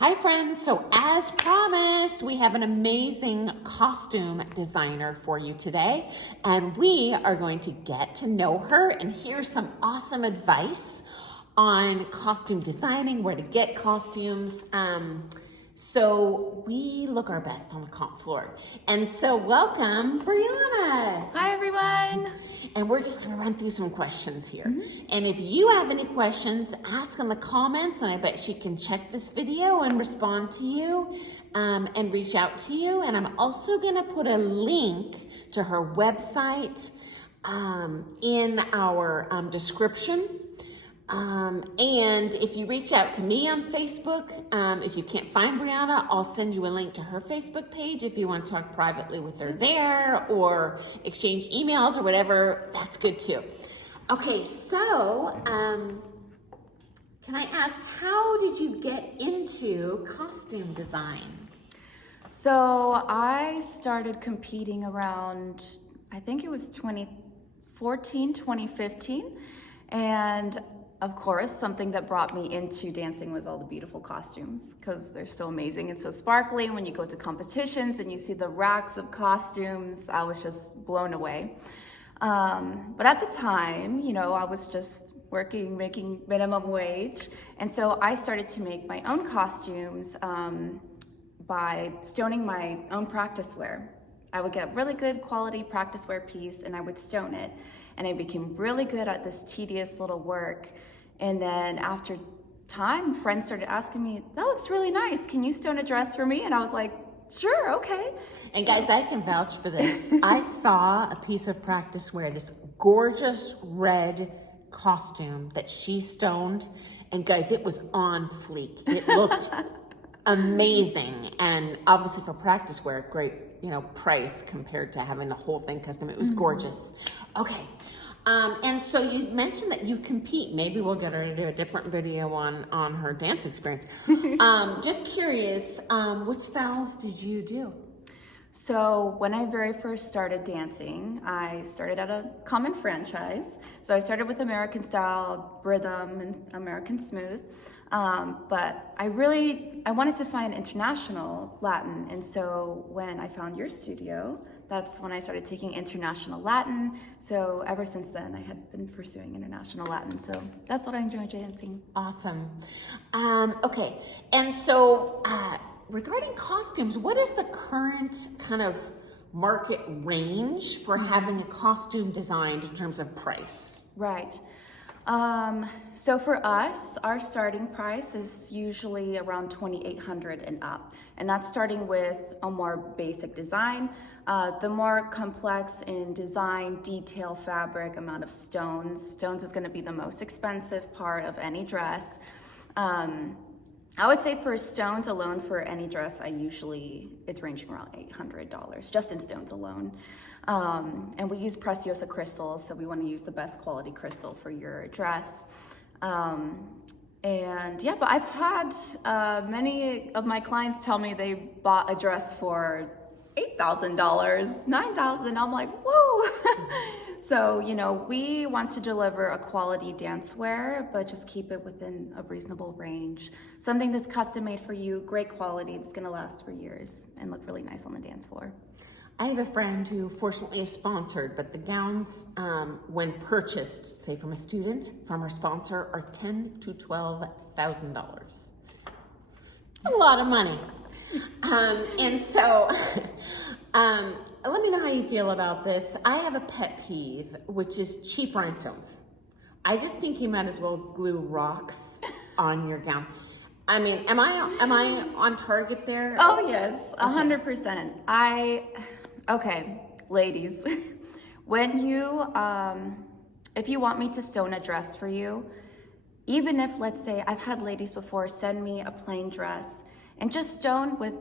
Hi friends, so as promised, we have an amazing costume designer for you today, and we are going to get to know her and hear some awesome advice on costume designing, where to get costumes. So we look our best on the comp floor. And so welcome, BRIANNA. Hi everyone. And we're just gonna run through some questions here. And if you have any questions, ask in the comments, and I bet she can check this video and respond to you and reach out to you. And I'm also gonna put a link to her website in our description. And if you reach out to me on Facebook, if you can't find BRIANNA, I'll send you a link to her Facebook page if you want to talk privately with her there or exchange emails or whatever. That's good too. Okay, so can I ask, how did you get into costume design? So I started competing around, I think it was 2014, 2015. And of course, something that brought me into dancing was all the beautiful costumes, because they're so amazing and so sparkly. When you go to competitions and you see the racks of costumes, I was just blown away. But at the time, I was just working, making minimum wage. And so I started to make my own costumes by stoning my own practice wear. I would get really good quality practice wear piece and I would stone it. And I became really good at this tedious little work. And then after time, friends started asking me, that looks really nice. Can you stone a dress for me? And I was like, sure, okay. And guys, I can vouch for this. I saw a piece of practice wear, this gorgeous red costume that she stoned. And guys, it was on fleek. It looked amazing. And obviously for practice wear, great, price compared to having the whole thing custom. It was gorgeous. Okay. And so you mentioned that you compete. Maybe we'll get her to do a different video on her dance experience. Just curious, which styles did you do? So when I very first started dancing, I started at a common franchise. So I started with American style, rhythm, and American smooth. But I wanted to find international Latin. And so when I found your studio, that's when I started taking international Latin. So ever since then, I had been pursuing international Latin. So that's what I enjoy dancing. Awesome. Okay. And so regarding costumes, what is the current kind of market range for having a costume designed in terms of price? Right. So for us, our starting price is usually around $2,800 and up. And that's starting with a more basic design. The more complex in design, detail, fabric, amount of stones. Stones is gonna be the most expensive part of any dress. I would say for stones alone, for any dress, it's ranging around $800, just in stones alone. And we use Preciosa crystals, so we want to use the best quality crystal for your dress. And yeah, but I've had many of my clients tell me they bought a dress for $8,000, $9,000. I'm like, whoa. So, we want to deliver a quality dance wear, but just keep it within a reasonable range. Something that's custom made for you, great quality, that's gonna last for years and look really nice on the dance floor. I have a friend who fortunately is sponsored, but the gowns, when purchased, say from a student, from her sponsor, are $10,000 to $12,000. A lot of money. And so, let me know how you feel about this. I have a pet peeve, which is cheap rhinestones. I just think you might as well glue rocks on your gown. I mean, am I on target there? Oh yes, 100%. Okay, ladies, when if you want me to stone a dress for you, even if, let's say, I've had ladies before send me a plain dress and just stone with,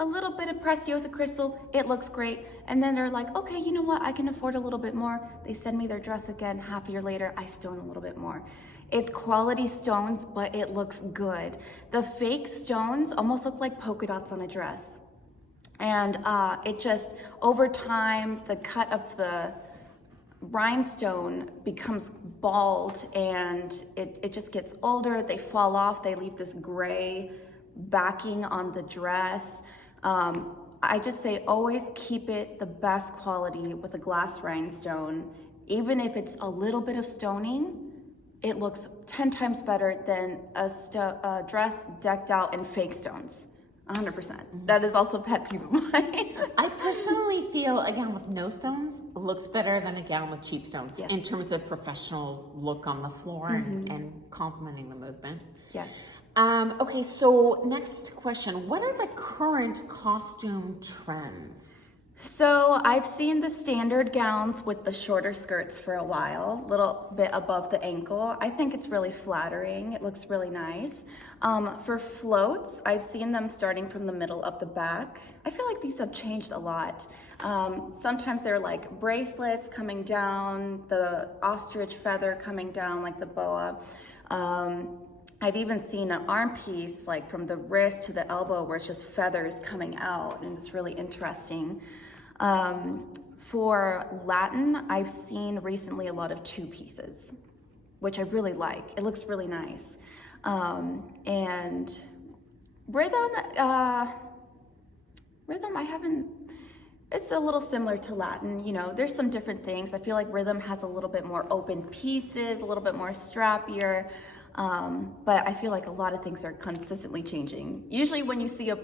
a little bit of Preciosa crystal, it looks great. And then they're like, okay, you know what? I can afford a little bit more. They send me their dress again, half a year later, I stone a little bit more. It's quality stones, but it looks good. The fake stones almost look like polka dots on a dress. And it just, over time, the cut of the rhinestone becomes bald and it just gets older. They fall off. They leave this gray backing on the dress. I just say always keep it the best quality with a glass rhinestone. Even if it's a little bit of stoning, it looks 10 times better than a dress decked out in fake stones. 100%. That is also a pet peeve of mine. I personally feel a gown with no stones looks better than a gown with cheap stones Yes. in terms of professional look on the floor and complementing the movement. Yes. Okay, so next question. What are the current costume trends? So I've seen the standard gowns with the shorter skirts for a while, a little bit above the ankle. I think it's really flattering. It looks really nice. For floats, I've seen them starting from the middle of the back. I feel like these have changed a lot. Sometimes they're like bracelets coming down, the ostrich feather coming down like the boa. I've even seen an arm piece like from the wrist to the elbow where it's just feathers coming out, and it's really interesting. For Latin, I've seen recently a lot of two pieces, which I really like. It looks really nice. And rhythm, I haven't, it's a little similar to Latin, you know, there's some different things. I feel like rhythm has a little bit more open pieces, a little bit more strappier. But I feel like a lot of things are consistently changing. Usually when you see a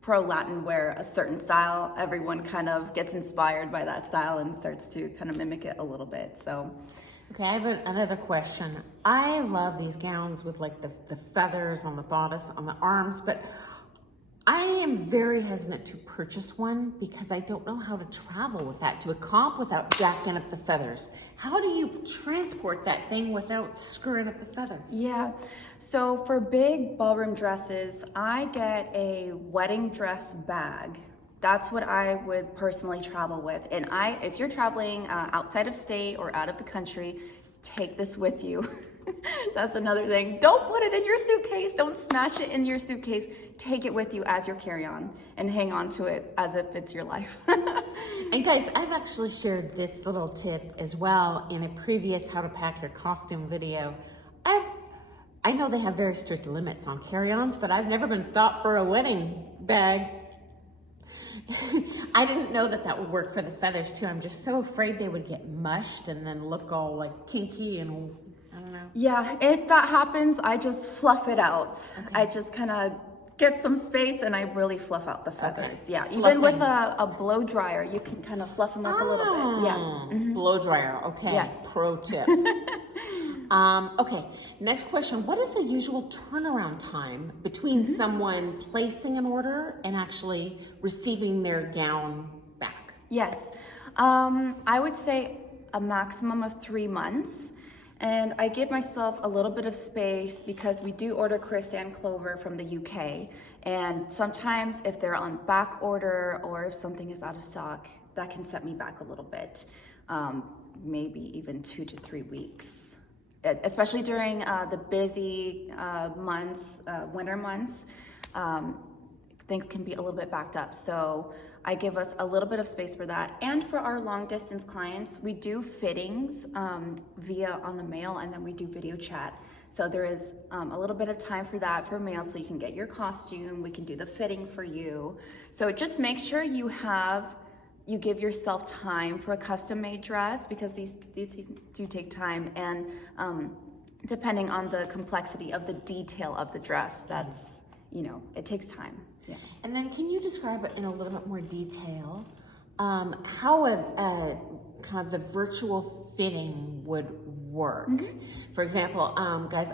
pro Latin wear a certain style, everyone kind of gets inspired by that style and starts to kind of mimic it a little bit. So, okay, I have another question. I love these gowns with like the feathers on the bodice, on the arms, but I am very hesitant to purchase one because I don't know how to travel with that to a comp without jacking up the feathers. How do you transport that thing without screwing up the feathers? yeah. So for big ballroom dresses, I get a wedding dress bag. That's what I would personally travel with. And if you're traveling outside of state or out of the country, take this with you. That's another thing. Don't put it in your suitcase. Don't snatch it in your suitcase. Take it with you as your carry-on and hang on to it as if it's your life. And guys, I've actually shared this little tip as well in a previous How to Pack Your Costume video. I know they have very strict limits on carry-ons, but I've never been stopped for a wedding bag. I didn't know that would work for the feathers too. I'm just so afraid they would get mushed and then look all like kinky and I don't know. Yeah, if that happens, I just fluff it out. Okay. I just kind of get some space and I really fluff out the feathers. Okay. Yeah, Fluffing. even with a blow dryer, you can kind of fluff them up a little bit. Yeah. Mm-hmm. Blow dryer, okay. Yes. Pro tip. Okay, next question. What is the usual turnaround time between someone placing an order and actually receiving their gown back? Yes, I would say a maximum of 3 months. And I give myself a little bit of space because we do order Chris and Clover from the UK. And sometimes if they're on back order or if something is out of stock, that can set me back a little bit, maybe even 2 to 3 weeks. Especially during the busy months, winter months, things can be a little bit backed up. So I give us a little bit of space for that. And for our long distance clients, we do fittings via on the mail, and then we do video chat. So there is a little bit of time for that for mail, so you can get your costume, we can do the fitting for you. So just make sure you give yourself time for a custom made dress because these do take time, and depending on the complexity of the detail of the dress, that's, it takes time. Yeah. And then can you describe it in a little bit more detail how a kind of the virtual fitting would work? Mm-hmm. For example, guys,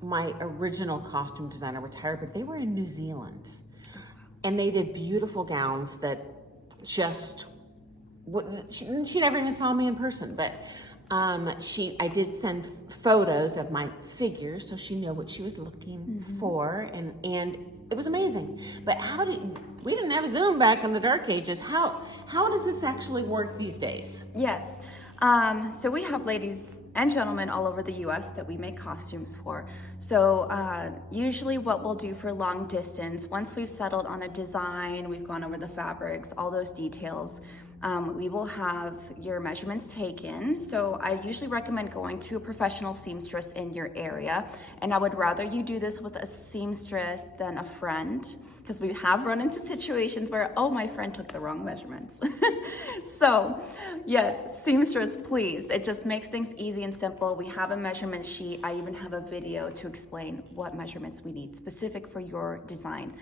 my original costume designer retired, but they were in New Zealand. And they did beautiful gowns that she never even saw me in person, but I did send photos of my figure so she knew what she was looking for, and it was amazing. But we didn't have Zoom back in the dark ages. How does this actually work these days? Yes. So we have ladies and gentlemen all over the US that we make costumes for. So usually what we'll do for long distance, once we've settled on a design, we've gone over the fabrics, all those details, We will have your measurements taken. So I usually recommend going to a professional seamstress in your area. And I would rather you do this with a seamstress than a friend, because we have run into situations where, oh, my friend took the wrong measurements. So yes, seamstress, please. It just makes things easy and simple. We have a measurement sheet. I even have a video to explain what measurements we need specific for your design.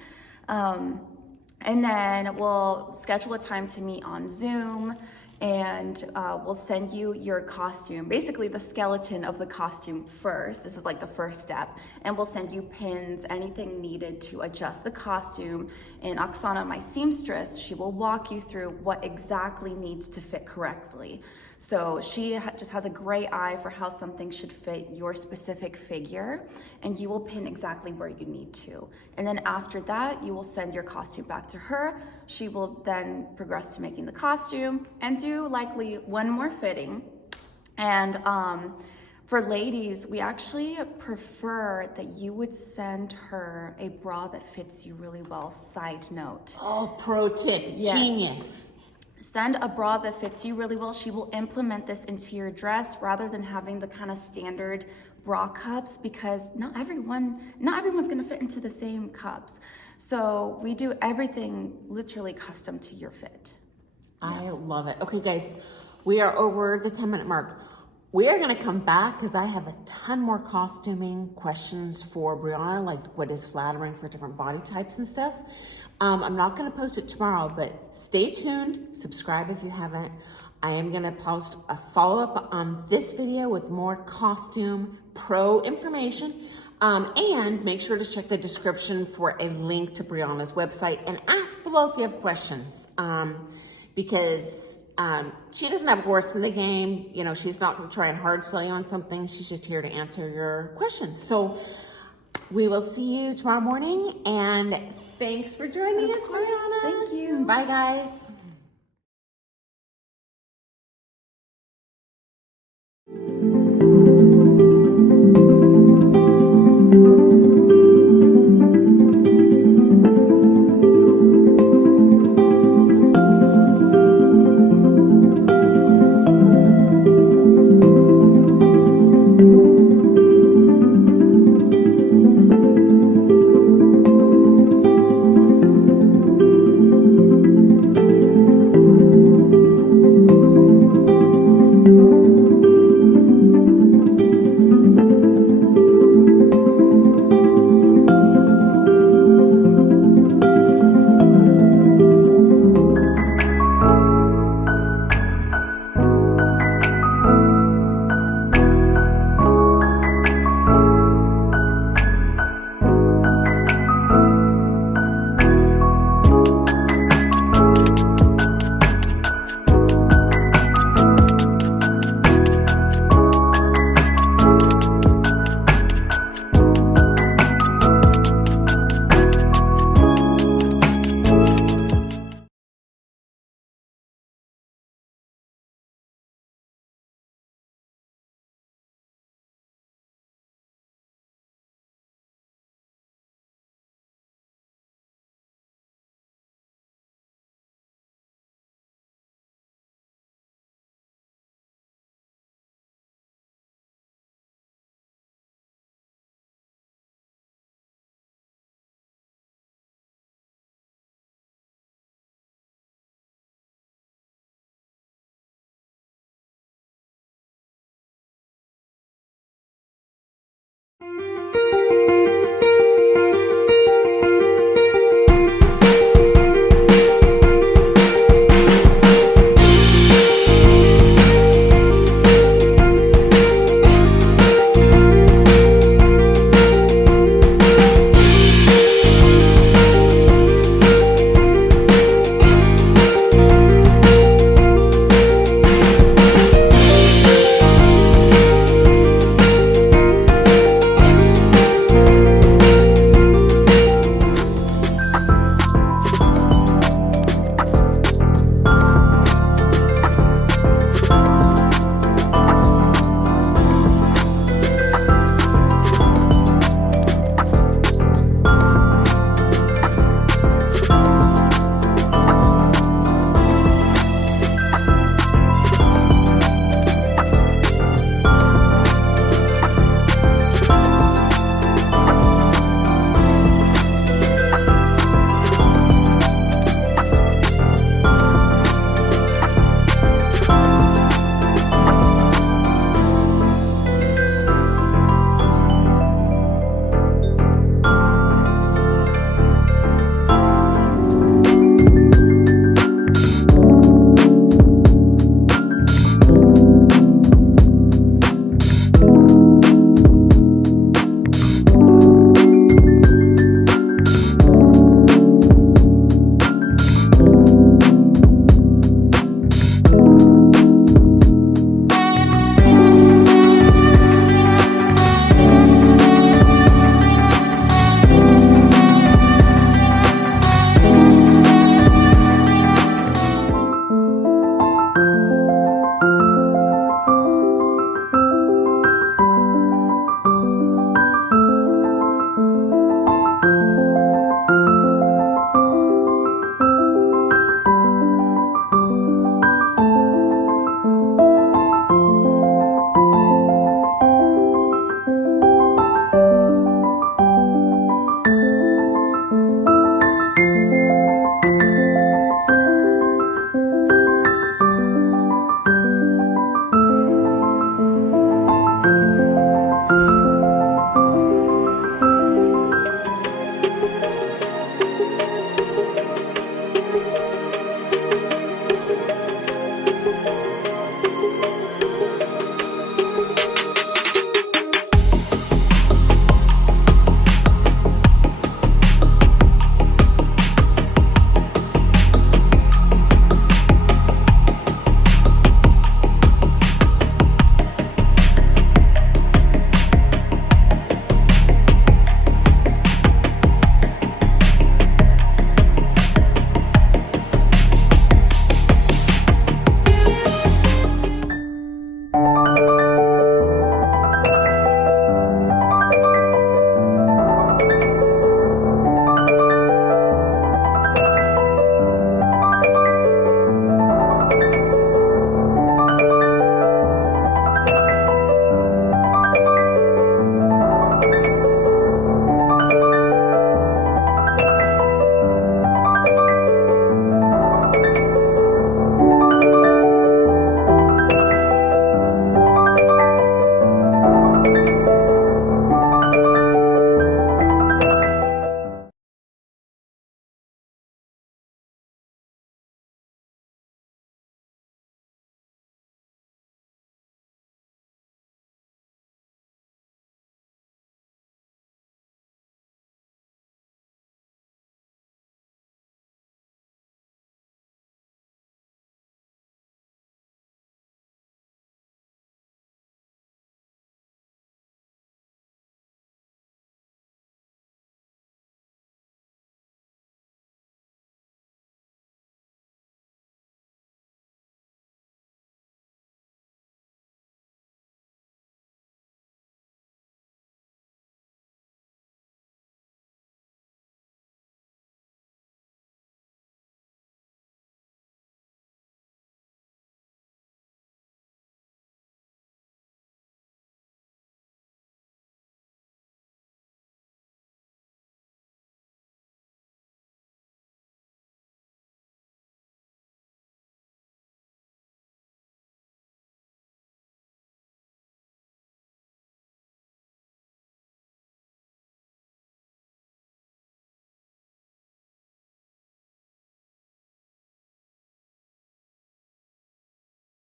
And then we'll schedule a time to meet on Zoom, and we'll send you your costume, basically the skeleton of the costume first. This is like the first step. And we'll send you pins, anything needed to adjust the costume. And Oksana, my seamstress, she will walk you through what exactly needs to fit correctly. So she just has a great eye for how something should fit your specific figure, and you will pin exactly where you need to. And then after that, you will send your costume back to her. She will then progress to making the costume and do likely one more fitting. And for ladies, we actually prefer that you would send her a bra that fits you really well. Side note. Oh, pro tip, Yes. Genius. Send a bra that fits you really well. She will implement this into your dress rather than having the kind of standard bra cups, because not everyone's gonna fit into the same cups. So we do everything literally custom to your fit. I love it. Okay, guys, we are over the 10-minute mark. We are going to come back because I have a ton more costuming questions for Brianna, like what is flattering for different body types and stuff. I'm not going to post it tomorrow, but stay tuned. Subscribe if you haven't. I am going to post a follow-up on this video with more costume pro information. And make sure to check the description for a link to Brianna's website, and ask below if you have questions. Because she doesn't have horse in the game. You know, she's not going to try and hard sell you on something. She's just here to answer your questions. So we will see you tomorrow morning, and thanks for joining us, Brianna. Thank you. Bye, guys.